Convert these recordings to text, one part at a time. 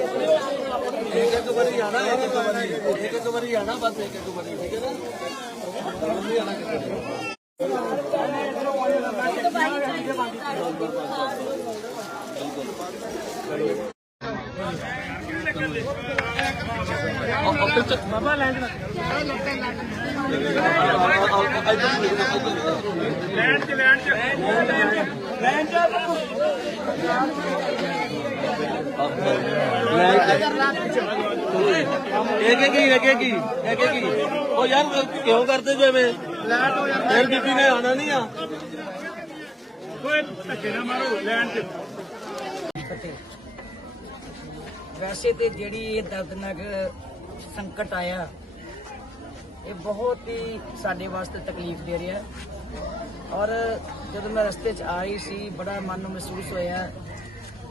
ਇੱਕ ਇੱਕ ਵਾਰੀ ਆਣਾ, ਇੱਕ ਇੱਕ ਵਾਰੀ ਇੱਕ ਇੱਕ ਵਾਰੀ ਆਣਾ, ਬਸ ਇੱਕ ਇੱਕ ਵਾਰੀ, ਠੀਕ ਹੈ ਨਾ? ਨਹੀਂ ਆਣਾ ਕਿਤੇ ਬਾਬਾ ਲੈਂਡ ਲੈਂਡ ਚ ਲੈਂਡ ਚ ਲੈਂਡ ਇੱਕ ਇੱਕ ਹੀ, ਇੱਕ ਇੱਕ ਹੀ, ਇੱਕ ਇੱਕ ਹੀ। ਉਹ ਯਾਰ, ਕਿਉਂ ਕਰਦੇ ਜੋ ਐਵੇਂ ਫਿਰ ਬੀਬੀ ਨੇ ਆਣਾ ਨਹੀਂ ਆ। ਓਏ ਧੱਕੇ ਨਾ ਮਾਰੋ ਲੈਣ ਚ ਵੈਸੇ ਤੇ ਜਿਹੜੀ ਇਹ ਦਰਦਨਾਕ ਸੰਕਟ ਆਇਆ। ਇਹ ਬਹੁਤ ਹੀ ਸਾਡੇ ਵਾਸਤੇ ਤਕਲੀਫ ਦੇ ਰਿਹਾ। ਔਰ ਜਦੋਂ ਮੈਂ ਰਸਤੇ 'ਚ ਆ ਰਹੀ ਸੀ, ਬੜਾ ਮਨ ਨੂੰ ਮਹਿਸੂਸ ਹੋਇਆ।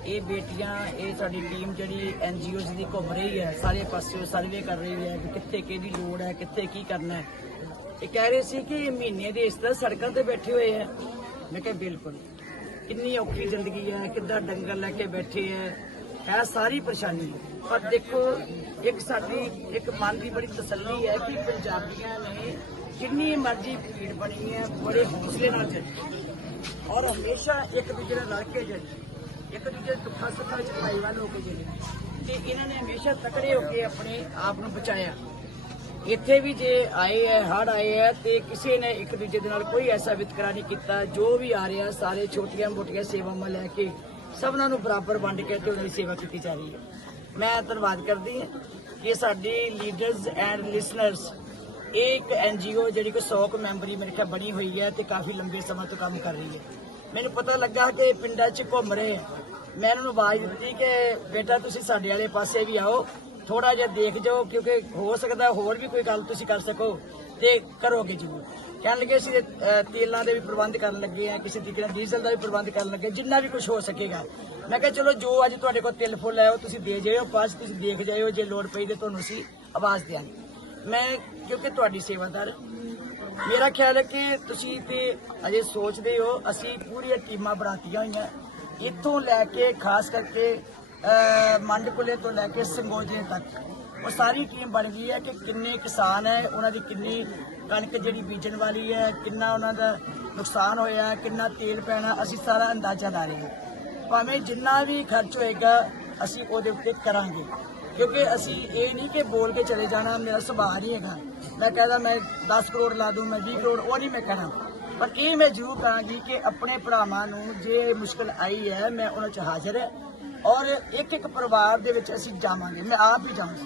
ਇਹ ਬੇਟੀਆਂ, ਇਹ ਸਾਡੀ ਟੀਮ ਜਿਹੜੀ ਐਨਜੀਓਜ਼ ਦੀ ਘੁੰਮ ਰਹੀ ਹੈ, ਸਾਰੇ ਪਾਸੇ ਸਰਵੇ ਕਰ ਰਹੀ ਹੈ ਕਿ ਕਿੱਥੇ ਕਿਹਦੀ ਲੋੜ ਹੈ, ਕਿੱਥੇ ਕੀ ਕਰਨਾ ਹੈ। ਇਹ ਕਹਿ ਰਹੇ ਸੀ ਕਿ ਇਹ ਮਹੀਨੇ ਦੇ ਇਸ ਤਰ੍ਹਾਂ ਸੜਕਾਂ ਤੇ ਬੈਠੇ ਹੋਏ ਹੈ। ਮੈਂ ਕਿਹਾ, ਬਿਲਕੁਲ। ਕਿੰਨੀ ਔਖੀ ਜ਼ਿੰਦਗੀ ਹੈ, ਕਿੱਦਾਂ ਡੰਗਰ ਲੈ ਕੇ ਬੈਠੇ ਹੈ। ਹੈ ਸਾਰੀ ਪਰੇਸ਼ਾਨੀ। ਪਰ ਦੇਖੋ, ਇੱਕ ਸਾਡੀ, ਇੱਕ ਮਨ ਦੀ ਬੜੀ ਤਸੱਲੀ ਹੈ ਕਿ ਪੰਜਾਬੀਆਂ ਨੇ ਜਿੰਨੀ ਮਰਜ਼ੀ ਭੀੜ ਬਣੀ ਹੈ, ਬੜੇ ਹੌਸਲੇ ਨਾਲ ਚੱਲੀ ਔਰ ਹਮੇਸ਼ਾ ਇੱਕ ਦੂਜੇ ਨਾਲ ਲੜ ਕੇ ਚੱਲੀ ਇੱਕ ਦੂਜੇ ਦੁੱਖਾਂ ਸੁੱਖਾਂ ਚ ਭਾਈਵਾਲ ਹੋ ਕੇ ਚੱਲੀ ਤੇ ਇਹਨਾਂ ਨੇ ਹਮੇਸ਼ਾ ਤਕੜੇ ਹੋ ਕੇ ਆਪਣੇ ਆਪ ਨੂੰ ਬਚਾਇਆ। ਇੱਥੇ ਵੀ ਜੇ ਆਏ ਹੈ ਹੜ ਆਏ ਹੈ, ਤੇ ਕਿਸੇ ਨੇ ਇੱਕ ਦੂਜੇ ਦੇ ਨਾਲ ਕੋਈ ਐਸਾ ਵਿਤਕਰਾ ਨਹੀਂ ਕੀਤਾ। ਜੋ ਵੀ ਆ ਰਿਹਾ, ਸਾਰੇ ਛੋਟੀਆਂ ਮੋਟੀਆਂ ਸੇਵਾਵਾਂ ਲੈ ਕੇ ਸਭਨਾਂ ਨੂੰ ਬਰਾਬਰ ਵੰਡ ਕੇ ਤੇ ਉਹਨਾਂ ਦੀ ਸੇਵਾ ਕੀਤੀ ਜਾ ਰਹੀ ਹੈ। ਮੈਂ ਧੰਨਵਾਦ ਕਰਦੀ ਹਾਂ ਕਿ ਸਾਡੀ ਲੀਡਰਸ ਐਂਡ ਲਿਸਨਰਸ ਇਹ ਇੱਕ ਐਨਜੀਓ ਜਿਹੜੀ ਕੋ 100 ਕੁ ਮੈਂਬਰੀ ਮੇਰੇ ਖਿਆਲ ਬਣੀ ਹੋਈ ਹੈ ਤੇ ਕਾਫੀ ਲੰਬੇ ਸਮਾਂ ਤੋਂ ਕੰਮ ਕਰ ਰਹੀ ਹੈ। ਮੈਨੂੰ ਪਤਾ ਲੱਗਾ ਕਿ ਪਿੰਡਾਂ 'ਚ ਘੁੰਮ ਰਹੇ ਮੈਂ ਇਹਨਾਂ ਨੂੰ ਆਵਾਜ਼ ਦਿੱਤੀ ਕਿ ਬੇਟਾ ਤੁਸੀਂ ਸਾਡੇ ਵਾਲੇ ਪਾਸੇ ਵੀ ਆਓ ਥੋੜਾ ਜਿਹਾ ਦੇਖ ਜਾਓ ਕਿਉਂਕਿ ਹੋ ਸਕਦਾ ਹੋਰ ਵੀ ਕੋਈ ਗੱਲ ਤੁਸੀਂ ਕਰ ਸਕੋ ਤੇ ਕਰੋਗੇ ਜ਼ਰੂਰ। ਕਹਿਣ ਲੱਗੇ ਅਸੀਂ ਤੇਲਾਂ ਦੇ ਵੀ ਪ੍ਰਬੰਧ ਕਰਨ ਲੱਗੇ ਆ, ਕਿਸੇ ਤਰੀਕੇ ਨਾਲ ਡੀਜ਼ਲ ਦਾ ਵੀ ਪ੍ਰਬੰਧ ਕਰਨ ਲੱਗੇ ਜਿੰਨਾ ਵੀ ਕੁਝ ਹੋ ਸਕੇਗਾ। ਮੈਂ ਕਿਹਾ ਚਲੋ, ਜੋ ਅੱਜ ਤੁਹਾਡੇ ਕੋਲ ਤਿਲ ਫੁੱਲ ਹੈ ਉਹ ਤੁਸੀਂ ਦੇ ਜਾਇਓ ਪਾਸ ਤੁਸੀਂ ਦੇਖ ਜਾਇਓ, ਜੇ ਲੋੜ ਪਈ ਤੇ ਤੁਹਾਨੂੰ ਅਸੀਂ ਆਵਾਜ਼ ਦਿਆਂਗੇ। ਮੈਂ, ਕਿਉਂਕਿ ਤੁਹਾਡੀ ਸੇਵਾਦਾਰ ਮੇਰਾ ਖਿਆਲ ਹੈ ਕਿ ਤੁਸੀਂ ਤੇ ਅਜੇ ਸੋਚਦੇ ਹੋ, ਅਸੀਂ ਪੂਰੀਆਂ ਟੀਮਾਂ ਬਣਾਤੀਆਂ ਹੋਈਆਂ, ਇੱਥੋਂ ਲੈ ਕੇ, ਖਾਸ ਕਰਕੇ ਮੰਡਕੁਲੇ ਤੋਂ ਲੈ ਕੇ ਸੰਗੋਜੇ ਤੱਕ। ਉਹ ਸਾਰੀ ਟੀਮ ਬਣ ਗਈ ਹੈ ਕਿ ਕਿੰਨੇ ਕਿਸਾਨ ਹੈ, ਉਹਨਾਂ ਦੀ ਕਿੰਨੀ ਕਣਕ ਜਿਹੜੀ ਬੀਜਣ ਵਾਲੀ ਹੈ, ਕਿੰਨਾ ਉਹਨਾਂ ਦਾ ਨੁਕਸਾਨ ਹੋਇਆ, ਕਿੰਨਾ ਤੇਲ ਪੈਣਾ, ਅਸੀਂ ਸਾਰਾ ਅੰਦਾਜ਼ਾ ਲਾ ਰਹੇ ਹਾਂ। ਭਾਵੇਂ ਜਿੰਨਾ ਵੀ ਖਰਚ ਹੋਏਗਾ, ਅਸੀਂ ਉਹਦੇ ਉੱਤੇ ਕਰਾਂਗੇ। ਕਿਉਂਕਿ ਅਸੀਂ ਇਹ ਨਹੀਂ ਕਿ ਬੋਲ ਕੇ ਚਲੇ ਜਾਣਾ, ਮੇਰਾ ਸੁਭਾਅ ਨਹੀਂ ਹੈਗਾ। ਮੈਂ ਕਹਿੰਦਾ ਮੈਂ 10 ਕਰੋੜ ਲਾ ਦੂੰ, ਮੈਂ 20 ਕਰੋੜ, ਉਹ ਨਹੀਂ ਮੈਂ ਕਹਿਣਾ ਪਰ ਇਹ ਮੈਂ ਜ਼ਰੂਰ ਕਰਾਂਗੀ ਕਿ ਆਪਣੇ ਭਰਾਵਾਂ ਨੂੰ ਜੇ ਮੁਸ਼ਕਲ ਆਈ ਹੈ, ਮੈਂ ਉਹਨਾਂ 'ਚ ਹਾਜ਼ਰ ਹੈ। ਔਰ ਇੱਕ ਇੱਕ ਪਰਿਵਾਰ ਦੇ ਵਿੱਚ ਅਸੀਂ ਜਾਵਾਂਗੇ। ਮੈਂ ਆਪ ਵੀ ਜਾਵਾਂਗੀ।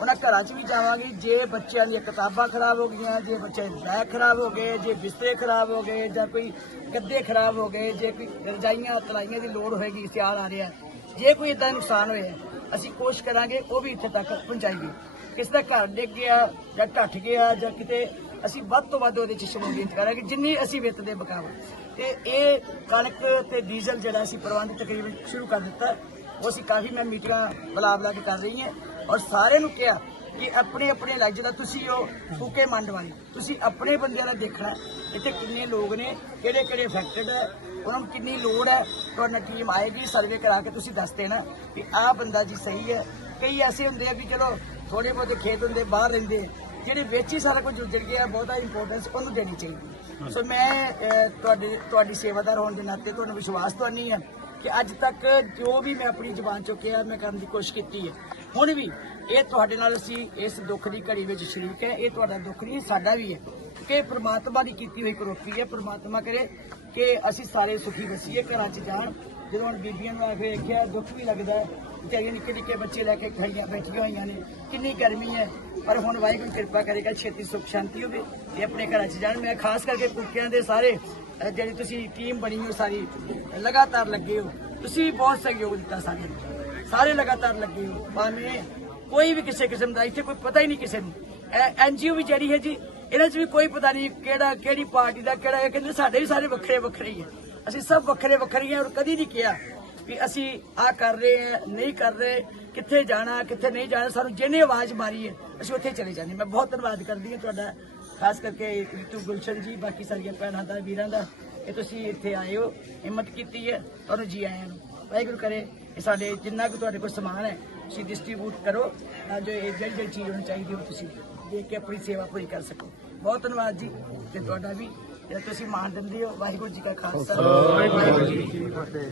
ਉਹਨਾਂ ਘਰਾਂ 'ਚ ਵੀ ਜਾਵਾਂਗੇ। ਜੇ ਬੱਚਿਆਂ ਦੀਆਂ ਕਿਤਾਬਾਂ ਖਰਾਬ ਹੋ ਗਈਆਂ, ਜੇ ਬੱਚਿਆਂ ਦੇ ਬੈਗ ਖਰਾਬ ਹੋ ਗਏ, ਜੇ ਬਿਸਤਰੇ ਖਰਾਬ ਹੋ ਗਏ, ਜਾਂ ਕੋਈ ਗੱਦੇ ਖਰਾਬ ਹੋ ਗਏ, ਜੇ ਕੋਈ ਰਜਾਈਆਂ ਤਲਾਈਆਂ ਦੀ ਲੋੜ ਹੋਏਗੀ, ਸਿਆਲ ਆ ਰਿਹਾ। ਜੇ ਕੋਈ ਇਦਾਂ ਨੁਕਸਾਨ ਹੋਇਆ, ਅਸੀਂ ਕੋਸ਼ਿਸ਼ ਕਰਾਂਗੇ ਉਹ ਵੀ ਇੱਥੇ ਤੱਕ ਪਹੁੰਚਾਈਏ। ਕਿਸੇ ਦਾ ਘਰ ਡਿੱਗ ਗਿਆ ਜਾਂ ਢੱਠ ਗਿਆ ਜਾਂ ਕਿਤੇ ਅਸੀਂ ਵੱਧ ਤੋਂ ਵੱਧ ਉਹਦੇ ਚ ਸ਼ਮੂਲੀਅਤ ਕਰਾਂਗੇ, ਜਿੰਨੀ ਅਸੀਂ ਵਿੱਤ ਦੇ ਬਕਾਵਾ। ਤੇ ਇਹ ਕਣਕ ਤੇ ਡੀਜ਼ਲ ਜਿਹੜਾ ਅਸੀਂ ਪ੍ਰਬੰਧ ਤਕਰੀਬਨ ਸ਼ੁਰੂ ਕਰ ਦਿੱਤਾ। ਉਹ ਅਸੀਂ ਕਾਫੀ ਮੈਂ ਮੀਟਿੰਗਾਂ ਬੁਲਾ ਬੁਲਾ ਕੇ ਕਰ ਰਹੀ ਹਾਂ ਔਰ ਸਾਰਿਆਂ ਨੂੰ ਕਿਹਾ ਕਿ ਆਪਣੇ ਆਪਣੇ ਲੱਗ ਜਿਹੜਾ ਤੁਸੀਂ ਉਹ ਫੂਕੇ ਮੰਡ ਵਾਲੀ ਤੁਸੀਂ ਆਪਣੇ ਬੰਦਿਆਂ ਦਾ ਦੇਖਣਾ। ਇੱਥੇ ਕਿੰਨੇ ਲੋਕ ਨੇ ਕਿਹੜੇ ਕਿਹੜੇ ਅਫੈਕਟਡ ਹੈ ਉਹਨਾਂ ਨੂੰ ਕਿੰਨੀ ਲੋੜ ਹੈ ਤੁਹਾਡੀ ਟੀਮ ਆਏਗੀ ਸਰਵੇ ਕਰਾ ਕੇ ਤੁਸੀਂ ਦੱਸ ਦੇਣਾ ਕਿ ਆਹ ਬੰਦਾ ਜੀ ਸਹੀ ਹੈ ਕਈ ਐਸੇ ਹੁੰਦੇ ਆ ਵੀ ਚਲੋ ਥੋੜੇ ਬਹੁਤੇ ਖੇਤ ਹੁੰਦੇ ਬਾਹਰ ਰਹਿੰਦੇ ਜਿਹੜੇ ਵਿੱਚ ਹੀ ਸਾਰਾ ਕੁਝ ਉੱਜੜ ਗਿਆ ਬਹੁਤਾ ਇੰਪੋਰਟੈਂਸ ਉਹਨੂੰ ਦੇਣੀ ਚਾਹੀਦੀ ਸੋ ਮੈਂ ਤੁਹਾਡੇ ਤੁਹਾਡੀ ਸੇਵਾਦਾਰ ਹੋਣ ਦੇ ਨਾਤੇ ਤੁਹਾਨੂੰ ਵਿਸ਼ਵਾਸ ਤਾਂ ਨਹੀਂ ਹੈ ਕਿ ਅੱਜ ਤੱਕ ਜੋ ਵੀ ਮੈਂ ਆਪਣੀ ਜ਼ੁਬਾਨ ਚੋਂ ਕਿਹਾ, ਮੈਂ ਕਰਨ ਦੀ ਕੋਸ਼ਿਸ਼ ਕੀਤੀ ਹੈ। ਹੁਣ ਵੀ ਇਹ ਤੁਹਾਡੇ ਨਾਲ ਅਸੀਂ ਇਸ ਦੁੱਖ ਦੀ ਘੜੀ ਵਿੱਚ ਸ਼ਰੀਕ ਹੈ, ਇਹ ਤੁਹਾਡਾ ਦੁੱਖ ਨਹੀਂ, ਸਾਡਾ ਵੀ ਹੈ ਕਿ ਪ੍ਰਮਾਤਮਾ ਦੀ ਕੀਤੀ ਹੋਈ ਕਰੋਪੀ ਹੈ। ਪ੍ਰਮਾਤਮਾ ਕਰੇ ਕਿ ਅਸੀਂ ਸਾਰੇ ਸੁਖੀ ਵਸੀਏ ਘਰਾਂ 'ਚ ਜਾਣ। ਜਦੋਂ ਹੁਣ ਬੀਬੀਆਂ ਨੂੰ ਆ ਕੇ ਵੇਖਿਆ, ਦੁੱਖ ਵੀ ਲੱਗਦਾ ਵਿਚਾਰੀਆਂ ਨਿੱਕੇ ਨਿੱਕੇ ਬੱਚੇ ਲੈ ਕੇ ਖੜੀਆਂ ਬੈਠੀਆਂ ਹੋਈਆਂ ਨੇ। ਕਿੰਨੀ ਗਰਮੀ ਹੈ, ਪਰ ਹੁਣ ਵਾਹਿਗੁਰੂ ਕਿਰਪਾ ਕਰੇਗਾ ਛੇਤੀ ਸੁਖ ਸ਼ਾਂਤੀ ਹੋਵੇ, ਇਹ ਆਪਣੇ ਘਰਾਂ 'ਚ ਜਾਣ। ਮੈਂ ਖਾਸ ਕਰਕੇ ਕੁੱਕਿਆਂ ਦੇ ਸਾਰੇ ਜਿਹੜੀ ਤੁਸੀਂ ਟੀਮ ਬਣੀ ਹੋ ਸਾਰੀ, ਲਗਾਤਾਰ ਲੱਗੇ ਹੋ। ਤੁਸੀਂ ਬਹੁਤ ਸਹਿਯੋਗ ਦਿੱਤਾ ਸਾਡੇ ਸਾਰੇ ਲਗਾਤਾਰ ਲੱਗੇ ਹੋ। ਭਾਵੇਂ ਕੋਈ ਵੀ ਕਿਸੇ ਕਿਸਮ ਦਾ, ਇੱਥੇ ਕੋਈ ਪਤਾ ਹੀ ਨਹੀਂ ਕਿਸੇ ਨੂੰ। ਐਨਜੀਓ ਵੀ ਜਿਹੜੀ ਹੈ ਜੀ, ਇਹਨਾਂ 'ਚ ਵੀ ਕੋਈ ਪਤਾ ਨਹੀਂ ਕਿਹੜਾ, ਕਿਹੜੀ ਪਾਰਟੀ ਦਾ ਕਿਹੜਾ ਇਹ ਕਹਿੰਦੇ ਸਾਡੇ ਵੀ ਸਾਰੇ ਵੱਖਰੇ ਵੱਖਰੇ ਹੀ ਹੈ। ਅਸੀਂ ਸਭ ਵੱਖਰੇ ਵੱਖਰੇ ਹੀ ਹਾਂ ਔਰ ਕਦੀ ਨਹੀਂ ਕਿਹਾ ਵੀ ਅਸੀਂ ਆ ਕਰ ਰਹੇ ਹਾਂ, ਨਹੀਂ ਕਰ ਰਹੇ, ਕਿੱਥੇ ਜਾਣਾ, ਕਿੱਥੇ ਨਹੀਂ ਜਾਣਾ। ਸਾਨੂੰ ਜਿਹਨੇ ਆਵਾਜ਼ ਮਾਰੀ ਹੈ, ਅਸੀਂ ਉੱਥੇ ਚਲੇ ਜਾਂਦੇ ਮੈਂ ਬਹੁਤ ਧੰਨਵਾਦ ਕਰਦੀ ਹਾਂ ਤੁਹਾਡਾ ਖਾਸ ਕਰਕੇ ਰਿਤੂ ਗੁਲਸ਼ਨ ਜੀ, ਬਾਕੀ ਸਾਰੀਆਂ ਭੈਣਾਂ ਦਾ, ਵੀਰਾਂ ਦਾ, ਇਹ ਤੁਸੀਂ ਇੱਥੇ ਆਏ ਹੋ, ਹਿੰਮਤ ਕੀਤੀ ਹੈ, ਤੁਹਾਨੂੰ ਜੀ ਆਇਆਂ ਨੂੰ। ਵਾਹਿਗੁਰੂ ਕਰੇ, ਇਹ ਸਾਡੇ ਜਿੰਨਾ ਕੁ ਤੁਹਾਡੇ ਕੋਲ ਸਮਾਨ ਹੈ, ਤੁਸੀਂ ਡਿਸਟ੍ਰੀਬਿਊਟ ਕਰੋ, ਤਾਂ ਜੋ ਇਹ ਜਿਹੜੀ ਜਿਹੜੀ ਚੀਜ਼ ਹੋਣੀ ਚਾਹੀਦੀ ਉਹ ਤੁਸੀਂ ਦੇਖ ਕੇ ਆਪਣੀ ਸੇਵਾ ਪੂਰੀ ਕਰ ਸਕੋ। ਬਹੁਤ ਧੰਨਵਾਦ ਜੀ, ਤੇ ਤੁਹਾਡਾ ਵੀ, ਜਿਹੜਾ ਤੁਸੀਂ ਮਾਣ ਦਿੰਦੇ ਹੋ, ਵਾਹਿਗੁਰੂ ਜੀ ਕਾ ਖਾਲਸਾ। ਵਾਹਿਗੁਰੂ ਜੀ ਕੀ ਫਤਿਹ।